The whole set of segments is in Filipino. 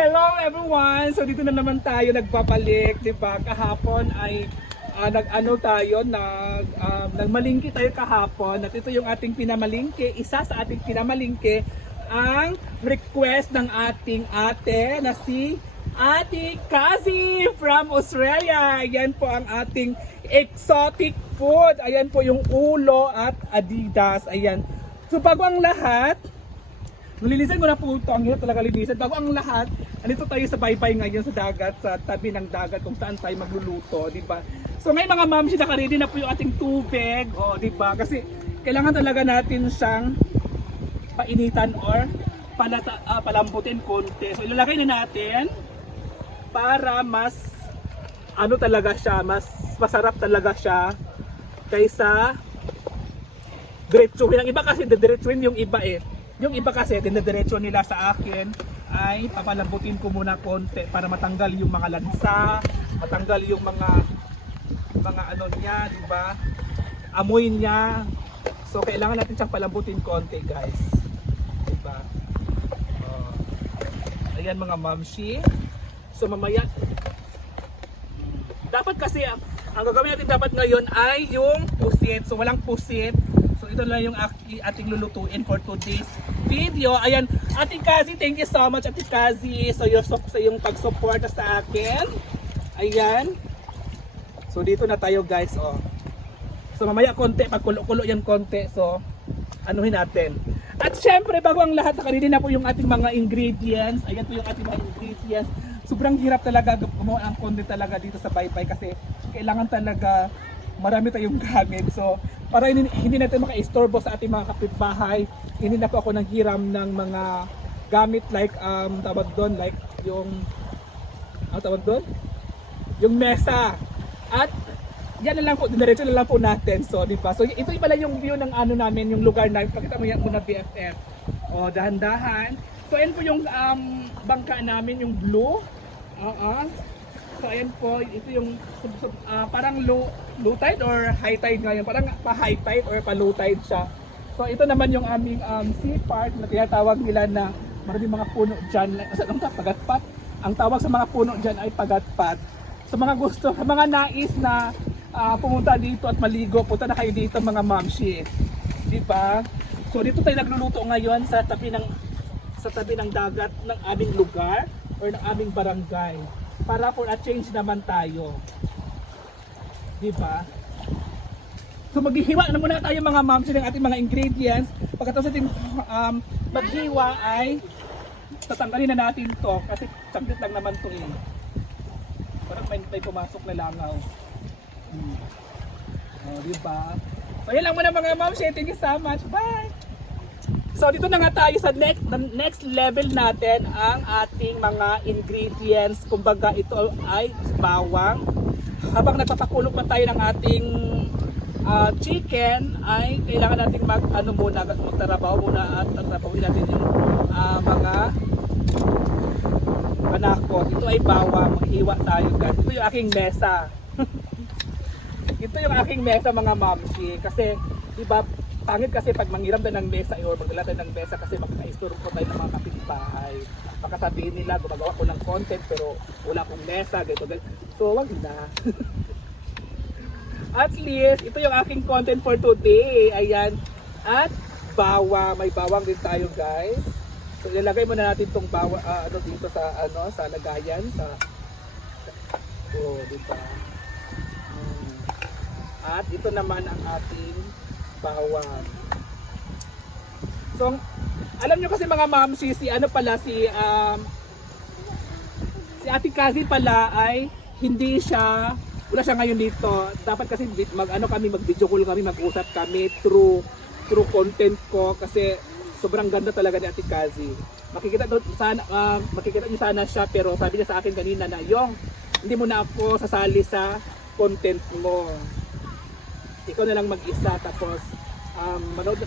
Hello everyone! So dito na naman tayo nagbabalik, di ba? Kahapon ay nagmalingki tayo kahapon at ito yung ating pinamalingki. Isa sa ating pinamalingki ang request ng ating ate na si Ate Kazi from Australia. Yan po ang ating exotic food. Ayan po yung ulo at Adidas. Ayan. So bago ang lahat, nililisan ko na po ito. Ang hirap talaga linisan. Bago ang lahat, andito tayo sa baybay ngayon sa dagat, sa tabi ng dagat kung saan tayo magluluto, di ba? So ngayon mga ma'am, naka-ready na po yung ating tubig, di ba? Kasi kailangan talaga natin siyang painitan or palambutin konti. So ilalagay na natin para mas talaga siya, mas masarap talaga siya kaysa diretsuhin. Ang iba kasi diretsuhin yung iba eh. Yung iba kasi dinadiretso nila sa akin ay papalambutin ko muna konti para matanggal yung mga lansa, matanggal yung mga ano niya, di ba? Amoy niya. So kailangan natin siyang palambutin konti, guys. Di ba? Ayan mga mamshi. So mamaya dapat kasi ang gagawin natin dapat ngayon ay yung pusit. So walang pusit. So ito lang yung ating lulutuin for today's video. Ayan, Ate Kazi, thank you so much Ate Kazi sa yung pag-support sa akin. Ayan. So dito na tayo guys, So mamaya konti, pagkulo-kulo yan konti. So anuhin natin. At syempre bago ang lahat, nakarili na po yung ating mga ingredients. Ayan po yung ating mga ingredients. Sobrang hirap talaga gumawa ang konti talaga dito sa baybay kasi kailangan talaga marami tayong gamit. So para hindi natin maka-istorbo sa ating mga kapitbahay, hindi na po ako nanghiram ng mga gamit like tawag doon, like yung tawag doon, yung mesa. At yan na lang po, diretso na lang po natin. So di ba? So ito pala yung view ng ano namin, yung lugar namin. Pakita mo yan muna BFF. Dahan-dahan. So ayan po yung bangka namin, yung blue. So ayan po, ito yung parang low tide or high tide ngayon. Parang pa high tide or pa low tide siya. So ito naman yung aming sea park na tinatawag nila na maraming mga puno dyan. Pagatpat. Ang tawag sa mga puno dyan ay pagatpat. Sa mga gusto, sa mga nais na pumunta dito at maligo, punta na kayo dito mga mamshi. Diba? So dito tayo nagluluto ngayon sa tabi ng dagat ng aming lugar or ng aming barangay. Para for a change naman tayo. Diba? So maghihiwa na muna tayo mga mamsi ng ating mga ingredients. Pagkatapos ating maghiwa ay tatanggalin na natin to kasi saglit lang naman to eh. Parang may pumasok na langaw. Diba? So yun lang muna mga mamsi. Thank you so much. Bye! So dito na nga tayo sa next level natin ang ating mga ingredients. Kumbaga ito ay bawang. Habang nagpapakulog pa tayo ng ating chicken ay kailangan natin magtrabaho muna at tatrabawin natin yung mga panakot. Ito ay bawang. Maghiwa tayo guys. Ito yung aking mesa. Ito yung aking mesa mga mamsi. Kasi diba pangit kasi pag manghiram tayo ng mesa or magdala tayo ng mesa kasi makaka-istorbo ko tayo ng mga kapitbahay. Baka sabihin nila gumagawa ko ng content pero wala akong mesa, ganito. So wag na. At least ito yung aking content for today. Ayan. At bawang, may bawang din tayo guys. So ilalagay muna natin tong bawang dito sa lagayan sa diba? At ito naman ang ating bawang. So, alam nyo kasi mga ma'am, si Ate Kazi pala ay wala siya ngayon dito. Dapat kasi mag-video call kami, mag-usap kami through content ko kasi sobrang ganda talaga ni Ate Kazi. Makikita niyo sana siya pero sabi niya sa akin kanina na hindi mo na ako sasali sa content mo. Ikaw na lang mag-isa tapos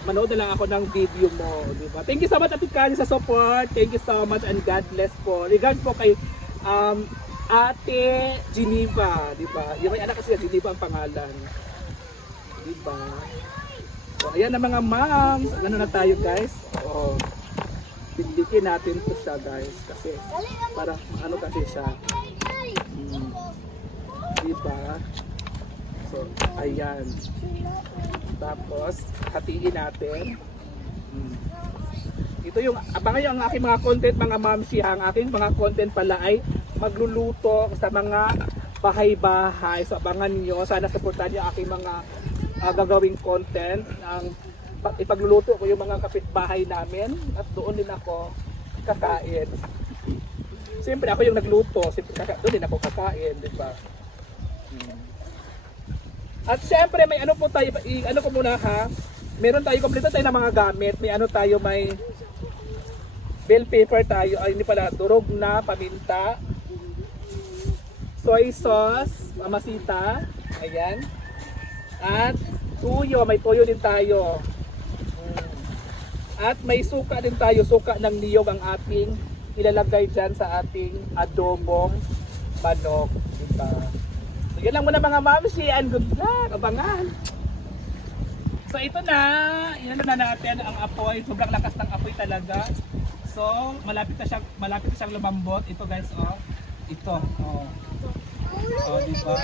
manood na lang ako ng video mo, di ba? Thank you so much Ate Kazi sa support. Thank you so much and God bless po. Regards po kay Ate Geneva, di ba? Yung may anak kasi Geneva ang pangalan. Di ba? So ayan na mga moms. Ano na tayo guys? Dindikin natin to siya guys kasi parang ano kasi siya. Diba? So, ayan. Tapos, hatiin natin. Ito yung, abangan yung aking mga content mga mamsi. Ang aking mga content pala ay magluluto sa mga bahay-bahay. So, abangan nyo. Sana supportan nyo aking mga gagawing content. Ipagluluto ko yung mga kapitbahay namin at doon din ako kakain. Siyempre ako yung nagluto, siyempre doon din ako kakain, di ba? At siyempre may ano po tayo, ano ko muna ha, meron tayo, kompleto tayo ng mga gamit, may ano tayo, may bell pepper tayo, ay hindi pala, durog na paminta, soy sauce, mamasita, ayan, at tuyo, may tuyo din tayo. At may suka din tayo, suka ng niyog ang ating ilalagay dyan sa ating adobong manok. Diba? So yan lang muna mga mamsi, and good luck, abangan! So ito na, inano na natin ang apoy, sobrang lakas ng apoy talaga. So malapit na siyang lumambot. Ito guys, oh. Ito, oh. Oh, diba?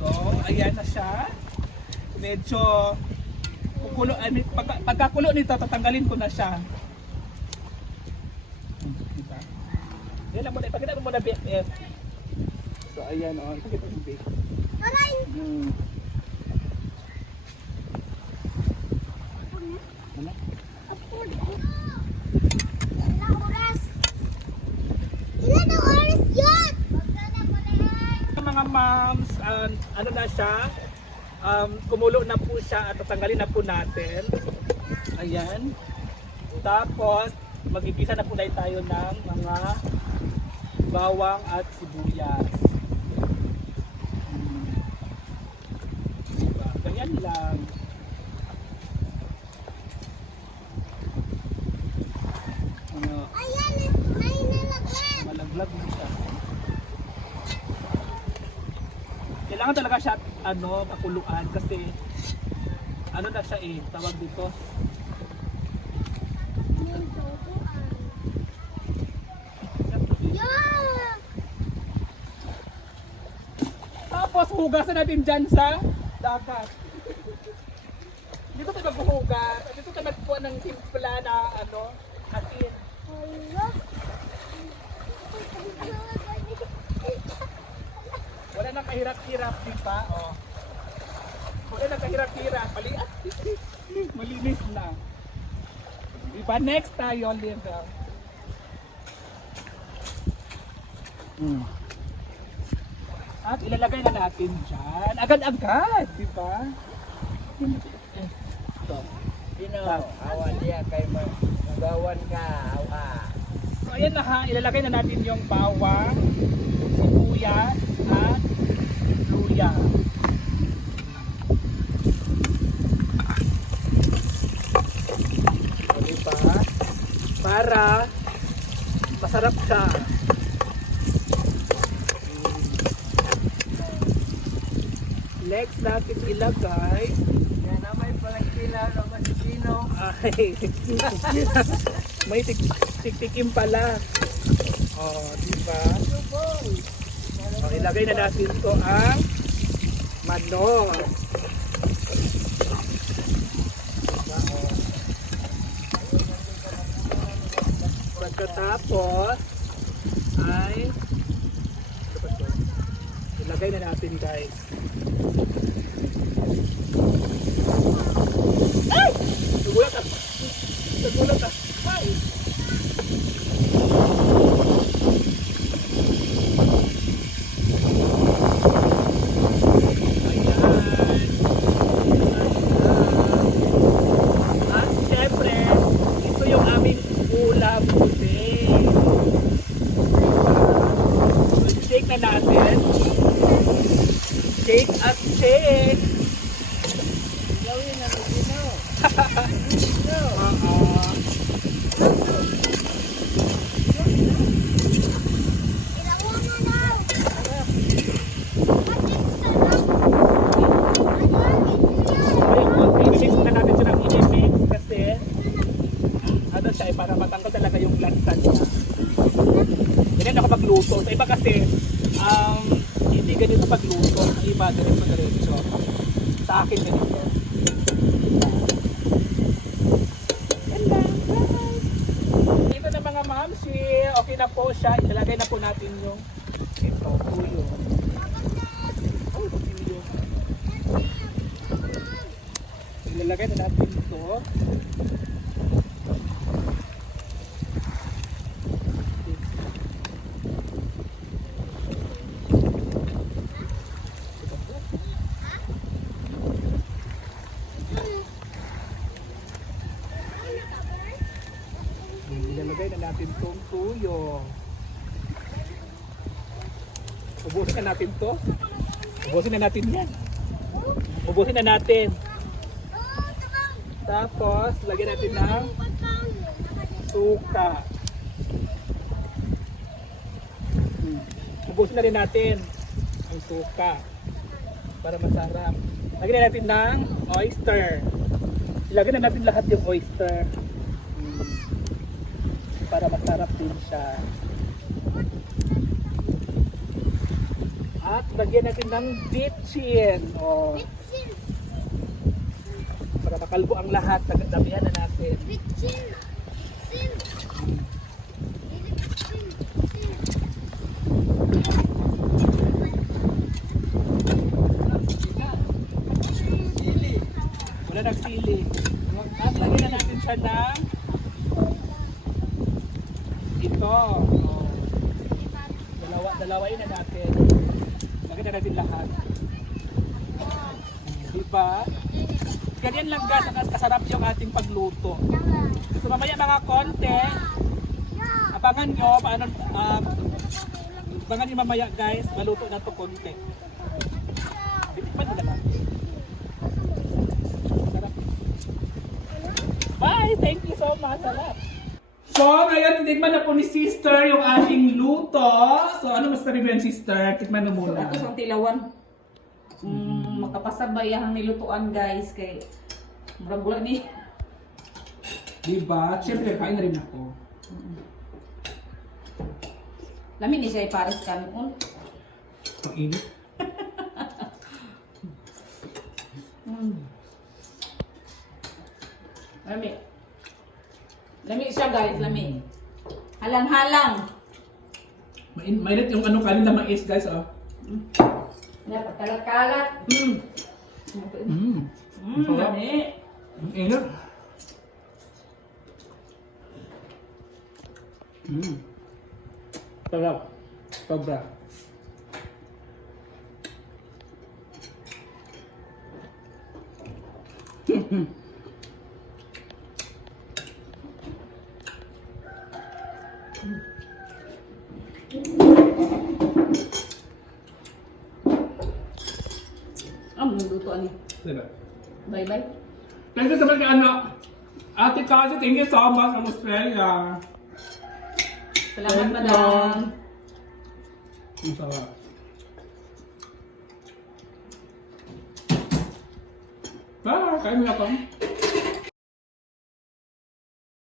So ayan na siya. Medyo kukulo, pagkakulo nito, tatanggalin ko na siya. Diba? Yan lang muna, ipagkita mo muna BFF. So ayan, oh, ipagkita mo BFF. Ilan na oras yun? Mga moms, ano na siya, kumulo na po siya at tatanggalin na po natin. Ayan. Tapos, magigisa na po tayo ng mga bawang at sibuyas. Diba? Ganyan lang. Ano, Ayan, may nalaglag. malaglag na siya. Kailangan talaga siya pakuluan kasi ano na siya tawag dito. Yeah! Tapos hugasan natin dyan sa dagat. Dito tayo maghuhugas. Dito tayo magkuha ng simpla na asin. Hello? Wala nang kahirap-hirap, di ba? Oh. Wala nang kahirap-hirap. Malinis na. Di ba? Next tayo, Linda. At ilalagay na natin dyan. Agad-agad, di ba? Ito. Sino? Awan dia kay magawan ka. Awa. So ayan na ha, ilalagay na natin yung bawang, sibuyas, at luya. O diba? Para masarap siya. Next natin ilagay Yan na may palagkila naman si Sino. ay may tiktikim pala. Oh, diba? O, ilagay na natin to ang manok. Diba? O. Pagkatapos ay ilagay na natin guys. Ay! Nagulat ah! Nagulat ah! Ay! Ayan! At syempre, ito yung aming ulam today. So, shake na natin. Shake at shake! Gawin na si Sino. Sino? Ilawan na daw. I-mix na natin siya ng i-mix kasi ano siya para matanggal magluto. Sa iba kasi, hindi ganito pagluto. Ang iba ganito diretso. Sa akin ganito. Yan lang, guys. Dito na mga mamsi. Okay na po siya. Ilalagay na po natin yung ito, tuyo. Oh, tuyo. Ilalagay na natin ito. Ilalagay na natin itong tuyo. Ubusin na natin to. Ubusin na natin yan. Ubusin na natin. Tapos, lagyan natin ng suka. Ubusin na rin natin ang suka para masarap. Lagyan na natin ng oyster. Ilagay na natin lahat yung oyster para masarap din siya. At lagyan natin ng bitchin. Oh. Para makalbo ang lahat, damihan na natin. Wala nagsili. At lagyan na natin siya ng ito. Oh. Dalawain na natin. Lagyan na natin lahat. Diba? Ganyan lang guys, ang kasarap yung ating pagluto. So mamaya mga konti, abangan nyo, abangan nyo mamaya guys, maluto na to konti. Bitikman na naman. Sarap. Bye! Thank you so much. Sarap. So, ngayon, titikman na po ni sister yung ating luto. So, ano masasabi mo yan, sister? Tikman mo muna. Ito sa tilawan. Makapasabay ang nilutuan guys kay murag ni. Diba? Siyempre, kain na rin ako. Lami ni siya ipares kanon. Ang init. Lami. Lami siya guys, lami. Halang-halang. Mainit yung ano kanin na mais, guys, oh. Dapat kalat-kalat. Lami. Ang init. Sarap. Sobra. Lutuan ni. Diba? Bye-bye. Thank you so much, ano. Ate Kasi, thank you so much from Australia. Salamat madam. Ang sarap. Bye! Kain mo na ako.